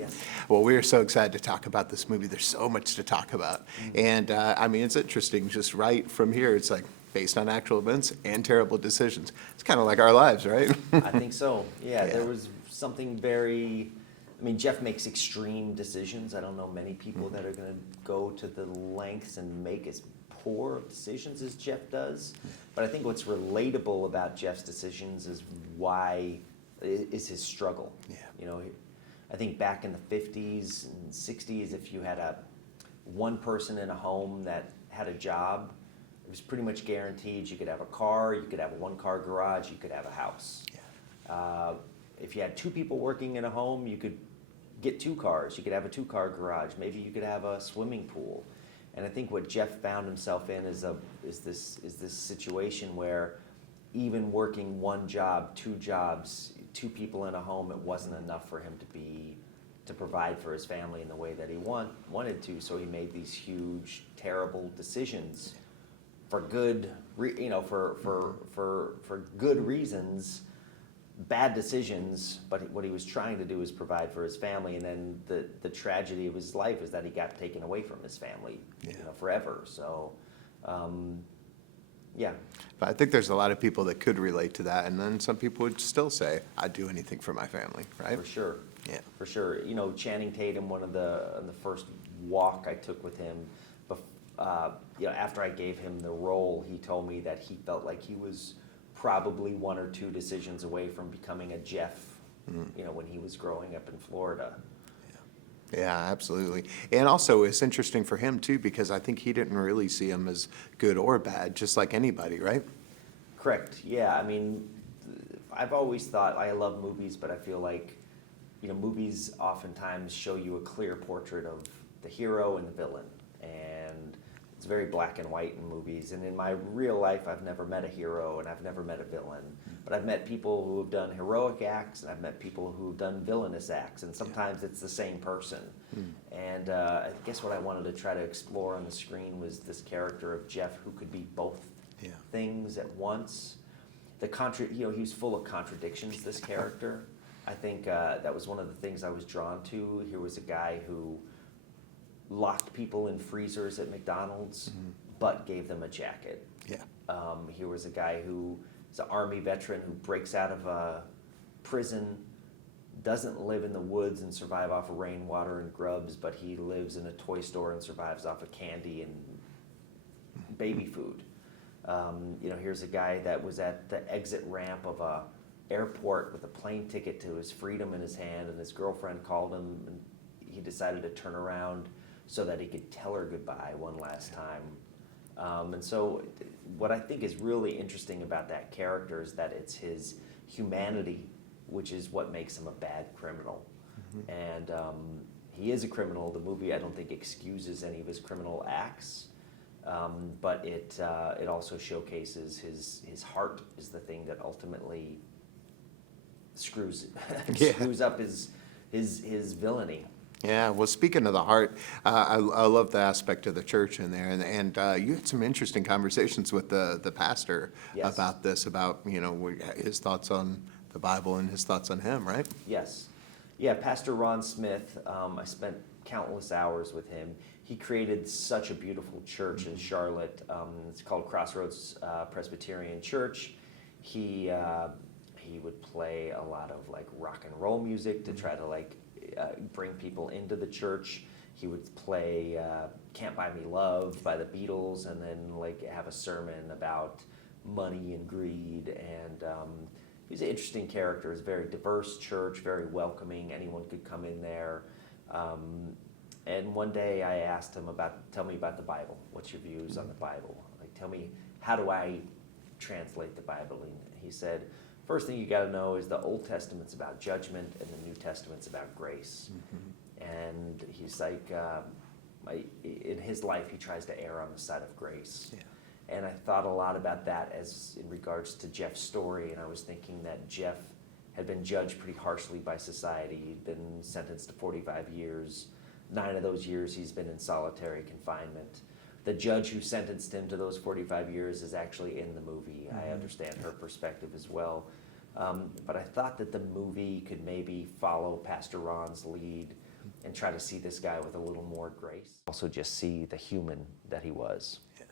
Yes. Well, we are so excited to talk about this movie. There's so much to talk about. And I mean, it's interesting, just right from here, it's like based on actual events and terrible decisions. It's kind of like our lives, right? I think so. Yeah, Yeah. there was something very. I mean, Jeff makes extreme decisions. I don't know many people that are going to go to the lengths and make as poor decisions as Jeff does. But I think what's relatable about Jeff's decisions is is his struggle. Yeah. You know, I think back in the 50s and 60s, if you had one person in a home that had a job, it was pretty much guaranteed you could have a car, you could have a one-car garage, you could have a house. Yeah. If you had two people working in a home, you could get two cars, you could have a two-car garage, maybe you could have a swimming pool. And I think what Jeff found himself in is this situation where even working one job, two jobs, two people in a home, it wasn't enough for him to provide for his family in the way that he wanted to. So he made these huge, terrible decisions for good, for good reasons, bad decisions. But what he was trying to do is provide for his family, and then the tragedy of his life is that he got taken away from his family, forever. So. Yeah. But I think there's a lot of people that could relate to that, and then some people would still say, I'd do anything for my family, right? For sure. Yeah. For sure. You know, Channing Tatum, on the first walk I took with him, after I gave him the role, he told me that he felt like he was probably one or two decisions away from becoming a Jeff, when he was growing up in Florida. Yeah, absolutely. And also, it's interesting for him, too, because I think he didn't really see him as good or bad, just like anybody, right? Correct. Yeah. I mean, I've always thought I love movies, but I feel like, movies oftentimes show you a clear portrait of the hero and the villain. And it's very black and white in movies. And in my real life, I've never met a hero and I've never met a villain. But I've met people who have done heroic acts, and I've met people who have done villainous acts, and sometimes it's the same person. And I guess what I wanted to try to explore on the screen was this character of Jeff, who could be both things at once. He was full of contradictions, this character. I think that was one of the things I was drawn to. Here was a guy who locked people in freezers at McDonald's, but gave them a jacket. Yeah. Here was a guy who is an Army veteran who breaks out of a prison, doesn't live in the woods and survive off of rainwater and grubs, but he lives in a toy store and survives off of candy and baby food. Here's a guy that was at the exit ramp of a airport with a plane ticket to his freedom in his hand, and his girlfriend called him, and he decided to turn around so that he could tell her goodbye one last time. And so what I think is really interesting about that character is that it's his humanity, which is what makes him a bad criminal. And he is a criminal. The movie, I don't think, excuses any of his criminal acts, but it also showcases his heart is the thing that ultimately screws up his villainy. Yeah, well, speaking of the heart, I love the aspect of the church in there, and you had some interesting conversations with the pastor about this, about his thoughts on the Bible and his thoughts on him, right? Yes, yeah, Pastor Ron Smith. I spent countless hours with him. He created such a beautiful church in Charlotte. It's called Crossroads Presbyterian Church. He would play a lot of like rock and roll music to try to bring people into the church. He would play Can't Buy Me Love by the Beatles, and then have a sermon about money and greed. And he's an interesting character. It's a very diverse church, very welcoming. Anyone could come in there. And one day I asked him tell me about the Bible. What's your views on the Bible? Tell me, how do I translate the Bible? And he said, first thing you got to know is the Old Testament's about judgment and the New Testament's about grace. And he's like, in his life, he tries to err on the side of grace. Yeah. And I thought a lot about that as in regards to Jeff's story, and I was thinking that Jeff had been judged pretty harshly by society. He'd been sentenced to 45 years. 9 of those years he's been in solitary confinement. The judge who sentenced him to those 45 years is actually in the movie. I understand her perspective as well. But I thought that the movie could maybe follow Pastor Ron's lead and try to see this guy with a little more grace. Also just see the human that he was. Yeah.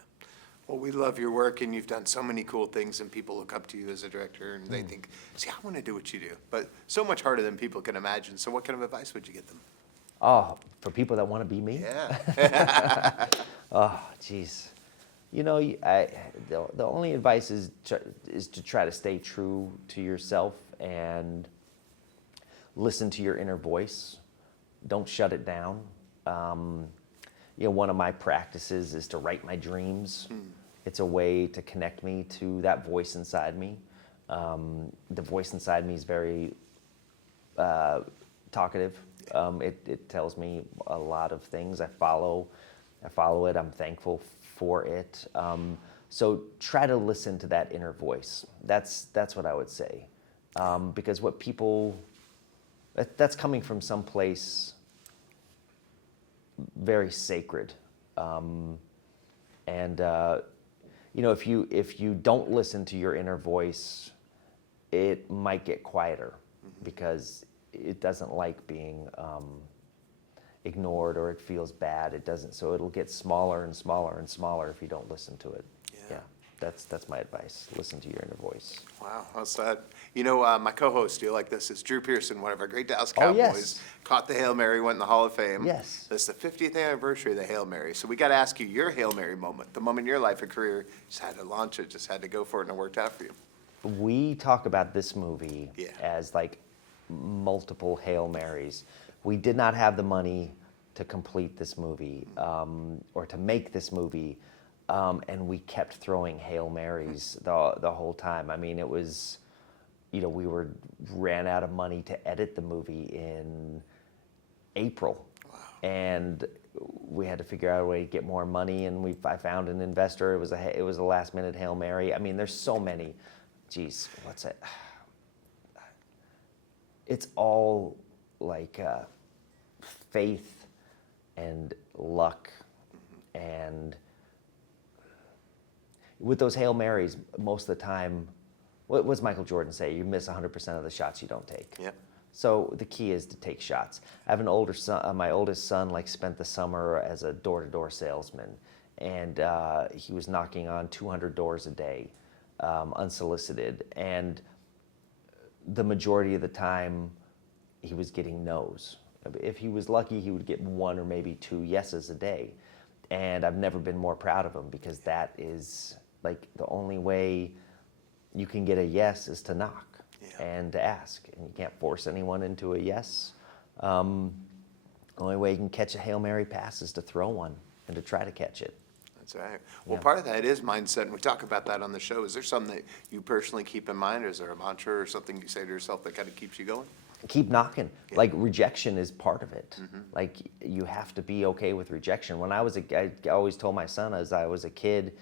Well, we love your work, and you've done so many cool things, and people look up to you as a director, and they think, see, I want to do what you do. But so much harder than people can imagine. So what kind of advice would you give them? Oh, for people that want to be me? Yeah. Oh, geez. You know, the only advice is to try to stay true to yourself and listen to your inner voice. Don't shut it down. You know, one of my practices is to write my dreams. It's a way to connect me to that voice inside me. The voice inside me is very talkative. It tells me a lot of things. I follow it. I'm thankful for it. So try to listen to that inner voice. That's what I would say. Because what people, that's coming from some place very sacred. You know, if you don't listen to your inner voice, it might get quieter because it doesn't like being ignored, or it feels bad. It doesn't. So it'll get smaller and smaller and smaller if you don't listen to it. Yeah. That's my advice. Listen to your inner voice. Wow, how's that? You know, my co-host, you like this, is Drew Pearson, one of our great Dallas Oh, Cowboys. yes. Caught the Hail Mary, went in the Hall of Fame. Yes. This is the 50th anniversary of the Hail Mary. So we got to ask you your Hail Mary moment, the moment in your life or career, just had to launch it, just had to go for it, and it worked out for you. We talk about this movie Yeah. as like multiple Hail Marys. We did not have the money to complete this movie or to make this movie, and we kept throwing Hail Marys the whole time. I mean, it was, you know, we ran out of money to edit the movie in April. Wow. And we had to figure out a way to get more money, and I found an investor. It was a last minute Hail Mary. I mean, there's so many. Geez, what's it? It's all like faith and luck, and with those Hail Marys, most of the time, what does Michael Jordan say? You miss 100% of the shots you don't take. Yeah. So the key is to take shots. I have an older son. My oldest son spent the summer as a door-to-door salesman, and he was knocking on 200 doors a day, unsolicited. And the majority of the time, he was getting no's. If he was lucky, he would get one or maybe two yeses a day. And I've never been more proud of him, because that is like the only way you can get a yes is to knock. Yeah. And to ask, and you can't force anyone into a yes. The only way you can catch a Hail Mary pass is to throw one and to try to catch it. That's right. Well, Yeah. part of that is mindset, and we talk about that on the show. Is there something that you personally keep in mind, or is there a mantra or something you say to yourself that kind of keeps you going? Keep knocking. Yeah. Like, rejection is part of it. Like, you have to be okay with rejection. When I always told my son, as I was a kid,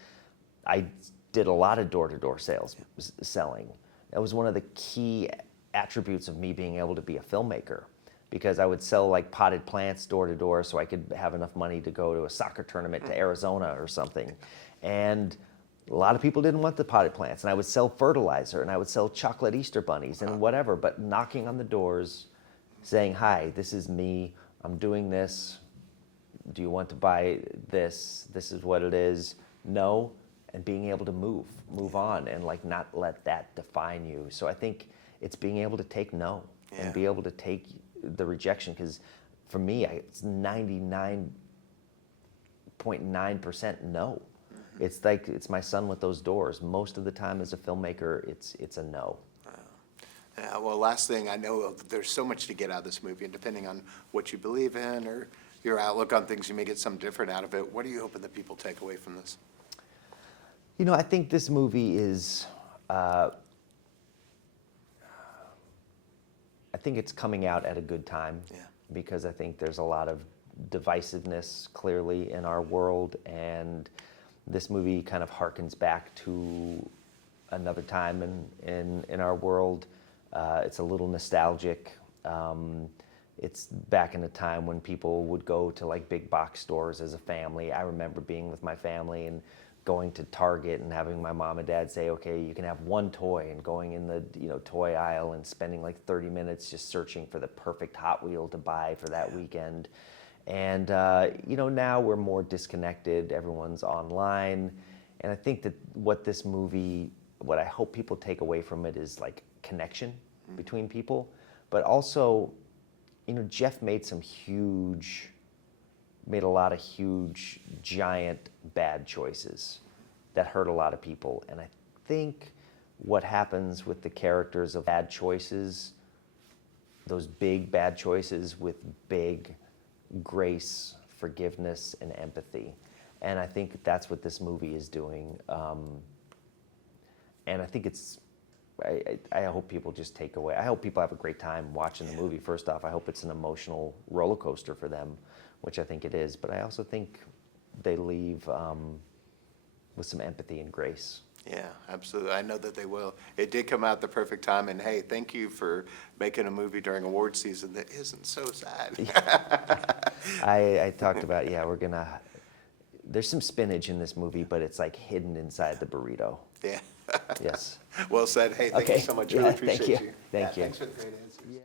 I did a lot of door-to-door selling. That was one of the key attributes of me being able to be a filmmaker, because I would sell like potted plants door to door so I could have enough money to go to a soccer tournament to Arizona or something. And a lot of people didn't want the potted plants, and I would sell fertilizer, and I would sell chocolate Easter bunnies and whatever, but knocking on the doors, saying, hi, this is me, I'm doing this, do you want to buy this, this is what it is, no, and being able to move on, and like not let that define you. So I think it's being able to take no, and be able to take the rejection, because for me, it's 99.9% no. It's like, it's my son with those doors. Most of the time as a filmmaker, it's a no. Well, last thing, I know there's so much to get out of this movie, and depending on what you believe in or your outlook on things, you may get something different out of it. What are you hoping that people take away from this? You know, I think this movie is, I think it's coming out at a good time, because I think there's a lot of divisiveness clearly in our world, and this movie kind of harkens back to another time in our world. It's a little nostalgic. It's back in a time when people would go to like big box stores as a family. I remember being with my family and going to Target and having my mom and dad say, okay, you can have one toy, and going in the toy aisle and spending like 30 minutes just searching for the perfect Hot Wheel to buy for that weekend. And now we're more disconnected. Everyone's online, and I think that what I hope people take away from it is like connection between people, but also, Jeff made a lot of huge, giant bad choices that hurt a lot of people. And I think what happens with the characters of bad choices, those big bad choices with big grace, forgiveness, and empathy. And I think that's what this movie is doing. And I think I hope people just take away. I hope people have a great time watching the movie. First off, I hope it's an emotional roller coaster for them, which I think it is. But I also think they leave with some empathy and grace. Yeah, absolutely. I know that they will. It did come out the perfect time, and hey, thank you for making a movie during award season that isn't so sad. I talked about, there's some spinach in this movie, but it's like hidden inside the burrito. Yeah. Yes. Well said. Hey, thank you so much. Really appreciate you. Thank you. Thanks for the great answers.